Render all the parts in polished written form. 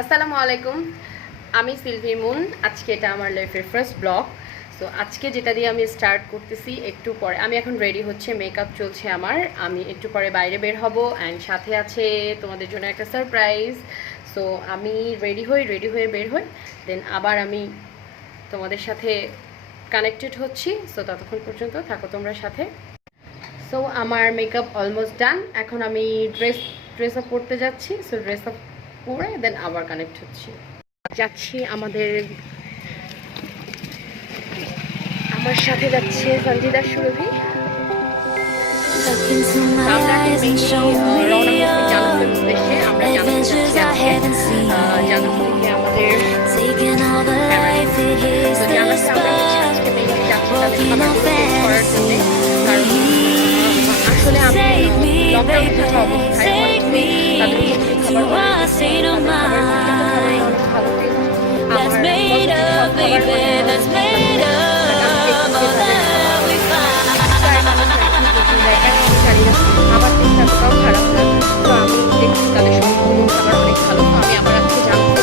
আসসালামু আলাইকুম, আমি সিলভি মুন। আজকে এটা আমার লাইফের ফার্স্ট ব্লগ। সো আজকে যেটা দিয়ে আমি স্টার্ট করতেছি, একটু পরে আমি এখন রেডি হচ্ছে, মেকআপ চলছে আমার। আমি একটু পরে বাইরে বের হব অ্যান্ড সাথে আছে তোমাদের জন্য একটা সারপ্রাইজ। সো আমি রেডি হয়ে বের হই, দেন আবার আমি তোমাদের সাথে কানেক্টেড হচ্ছি। সো ততক্ষণ পর্যন্ত থাকো তোমরা সাথে। সো আমার মেকআপ অলমোস্ট ডান। এখন আমি ড্রেস আপ করতে যাচ্ছি। সো ড্রেস আপ করে দেন আবার কানেক্ট হচ্ছি, যাচ্ছি। আমার সাথে যাচ্ছে সঞ্জিদা সুরভি। আমরা জানানোর উদ্দেশ্যে আমরা জানাতে যাচ্ছি আজকে। জানানো থেকে আমাদের আজকে মেইনলি যাচ্ছি তাদের খাবারগুলো টেস্ট করার জন্য। কারণ আসলে আমি লকডাউনে থাকা অবস্থায় অনেকদিন তাদের খাবার আমার চেষ্টা এতটাও খারাপ না। তো আমি দেখছি তাদের সম্পূর্ণ খাবার অনেক ভালো। তো আমি আবার আজকে জানতে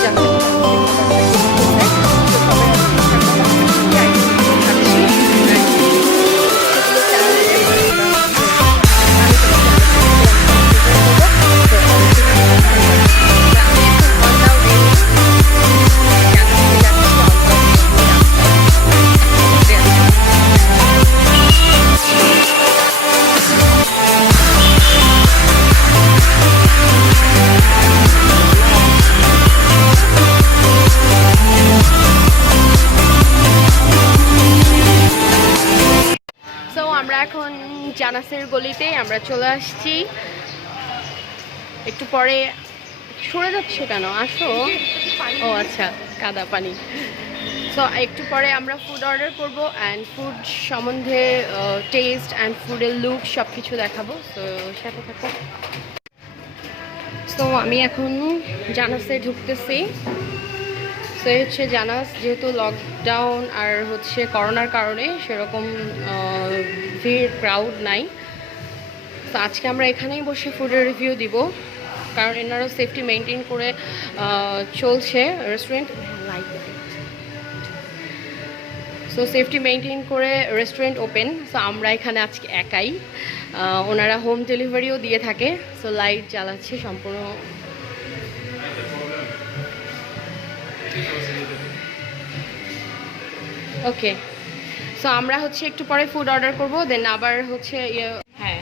এখন জানাসের গলিতে আমরা চলে আসছি। একটু পরে সরে যাচ্ছ কেন? আসো। ও আচ্ছা, কাদা পানি। সো একটু পরে আমরা ফুড অর্ডার করব অ্যান্ড ফুড সম্বন্ধে টেস্ট অ্যান্ড ফুডের লুক সব কিছু দেখাবো। সো সাথে থাকো। সো আমি এখন জানাসে ঢুকতেছি। তো হচ্ছে জানাস, যেহেতু লকডাউন আর হচ্ছে করোনার কারণে সেরকম ভিড় ক্রাউড নাই। তো আজকে আমরা এখানেই বসে ফুডের রিভিউ দিব, কারণ এনারাও সেফটি মেনটেন করে চলছে রেস্টুরেন্ট। সো সেফটি মেনটেন করে রেস্টুরেন্ট ওপেন। সো আমরা এখানে আজকে একাই, ওনারা হোম ডেলিভারিও দিয়ে থাকে। সো লাইট জ্বালাচ্ছে সম্পূর্ণ। ওকে, সো আমরা হচ্ছে একটু পরে ফুড অর্ডার করব, দেন আবার হচ্ছে হ্যাঁ।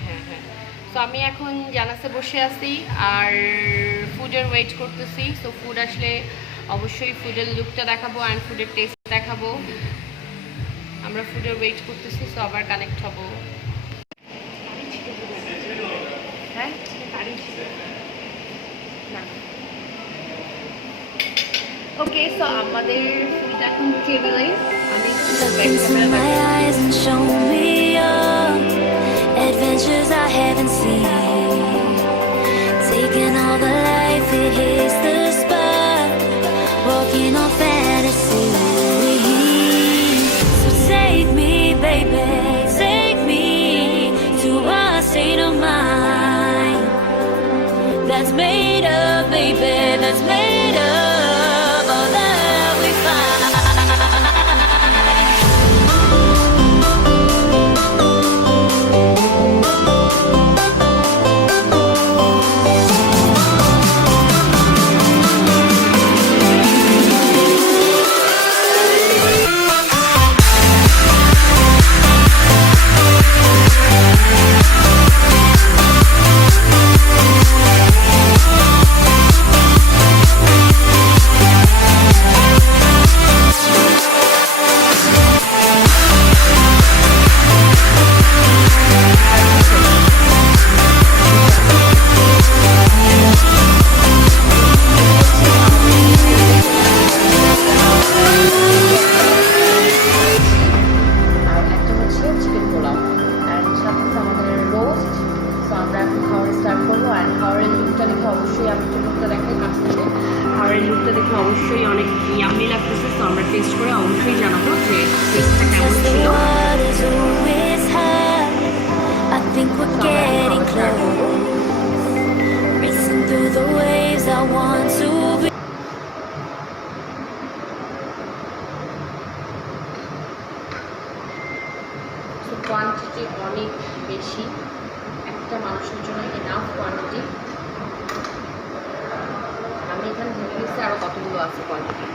সো আমি এখন জানাসে বসে আছি আর ফুডের ওয়েট করতেছি। সো ফুড আসলে অবশ্যই ফুডের লুকটা দেখাবো অ্যান্ড ফুডের টেস্ট দেখাবো। আমরা ফুডের ওয়েট করতেছি। সো আবার কানেক্ট হব। হ্যাঁ, ওকে, সো আমাদের ফুড এখন টেবিলে। আমি adventures I haven't seen, taking all the life, it hits the spot, walking on fantasy. So take me, baby, take me to a state of mind that's made up, baby, that's made up all that we find. অবশ্যই অনেক yummy লাগতেছে। তো আমরা test করে অবশ্যই জানাবো যে টেস্টটা কেমন ছিল। I think we're getting close, racing through the waves. I want to be বেশি, একটা মানুষের জন্য এনাফ কোয়ান্টিটি। আমি এখানে ভেবে দিচ্ছি আরও কতগুলো আছে কোয়ান্টিটি,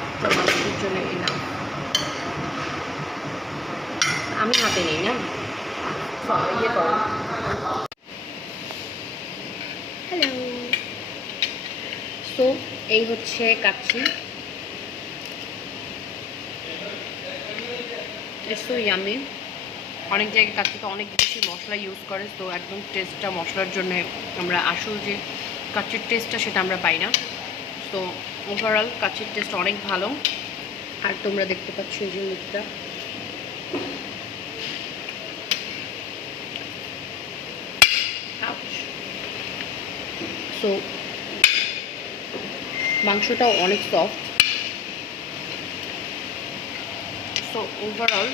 একটা মানুষের জন্য এনাফ। আমি হাতে নিই না, ইয়ে করো। হ্যালো, সো এই হচ্ছে কাচ্চি। So yummy. অনেক জায়গায় কাচ্চিতে অনেক বেশি মশলা ইউজ করে, তো একদম টেস্টটা মশলার জন্য আমরা আসল যে কাচ্চির টেস্টটা সেটা আমরা পাই না। তো ওভারঅল কাচ্চির টেস্ট অনেক ভালো। আর তোমরা দেখতে পাচ্ছ এই যে মুখটা, সো মাংসটাও অনেক সফট। সো ওভারঅল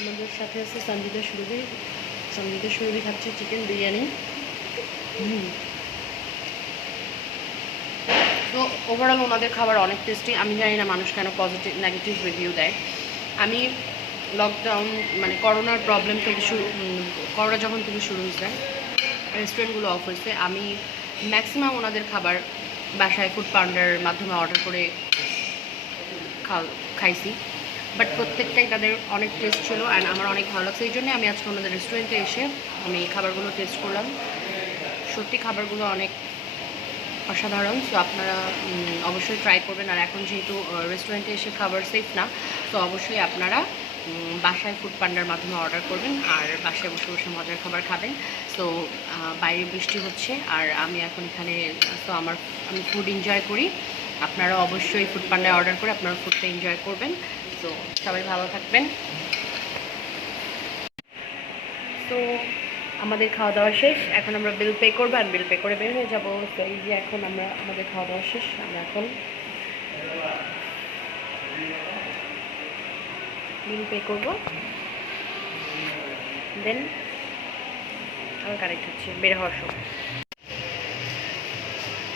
আমাদের সাথে আছে সঞ্জিতা সুরভি খাচ্ছে চিকেন বিরিয়ানি। তো ওভারঅল ওনাদের খাবার অনেক টেস্টি। আমি জানি না মানুষ কেন পজিটিভ নেগেটিভ রিভিউ দেয়। আমি লকডাউন মানে করোনার প্রবলেম থেকে করোনা যখন থেকে শুরু হয়েছে, রেস্টুরেন্টগুলো অফ হয়েছে, আমি ম্যাক্সিমাম ওনাদের খাবার বাসায় ফুড পান্ডার মাধ্যমে অর্ডার করে খাইছি, বাট প্রত্যেকটাই তাদের অনেক টেস্ট ছিল অ্যান্ড আমার অনেক ভালো লাগছে। এই জন্যে আমি আজকে ওনাদের রেস্টুরেন্টে এসে আমি খাবারগুলো টেস্ট করলাম। সত্যি খাবারগুলো অনেক অসাধারণ। সো আপনারা অবশ্যই ট্রাই করবেন। আর এখন যেহেতু রেস্টুরেন্টে এসে খাবার সেফ না, তো অবশ্যই আপনারা বাসায় ফুড পান্ডার মাধ্যমে অর্ডার করবেন আর বাসায় বসে বসে মজার খাবার খাবেন। সো বাইরে বৃষ্টি হচ্ছে আর আমি এখন এখানে, সো আমি ফুড এনজয় করি। আপনারা অবশ্যই ফুড পান্ডায় অর্ডার করে আপনারা ফুডটা এনজয় করবেন। সো সবাই ভালো থাকবেন। তো আমাদের খাওয়া দাওয়া শেষ, এখন আমরা বিল পে করবো আর বিল পে করে বের হয়ে যাবো। তো এই যে এখন আমাদের খাওয়া দাওয়া শেষ, আমরা এখন বিল পে করবো, দেন আবার কানেক্ট হচ্ছে বের হওয়ার সময়।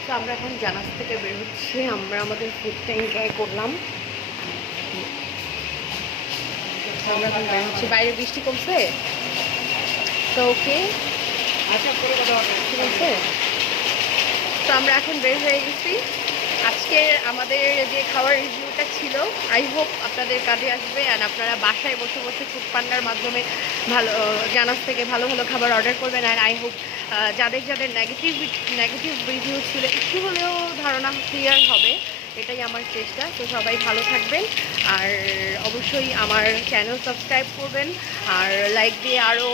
তো আমরা এখন জানাস থেকে বের হচ্ছি, আমরা আমাদের ফুডটা এনজয় করলাম। আমরা এখন বের হচ্ছি, বাইরে বৃষ্টি কমছে তো ওকে, আচ্ছা ঠিক আছে। তো আমরা এখন বের হয়ে গেছি। আজকে আমাদের যে খাওয়ার রিভিউটা ছিল, আই হোপ আপনাদের কাজে আসবে অ্যান্ড আপনারা বাসায় বসে বসে ফুড পান্ডার মাধ্যমে ভালো জানাস থেকে ভালো ভালো খাবার অর্ডার করবেন। অ্যান্ড আই হোপ যাদের নেগেটিভ রিভিউ ছিল একটু হলেও ধারণা ক্লিয়ার হবে, এটাই আমার চেষ্টা। তো সবাই ভালো থাকবেন আর অবশ্যই আমার চ্যানেল সাবস্ক্রাইব করবেন আর লাইক দিয়ে আরও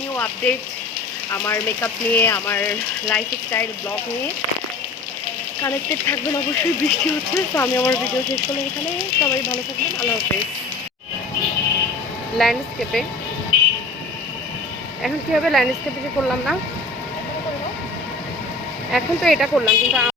নিউ আপডেট আমার মেকআপ নিয়ে, আমার লাইফস্টাইল ব্লগ নিয়ে কানেক্টেড থাকবেন। অবশ্যই বৃষ্টি হচ্ছে, তো আমি আমার ভিডিও শেষ করলাম এখানে। সবাই ভালো থাকবেন, আল্লাহ হাফেজ। ল্যান্ডস্কেপে এখন কী হবে, ল্যান্ডস্কেপে যে করলাম না, এখন তো এটা করলাম কিন্তু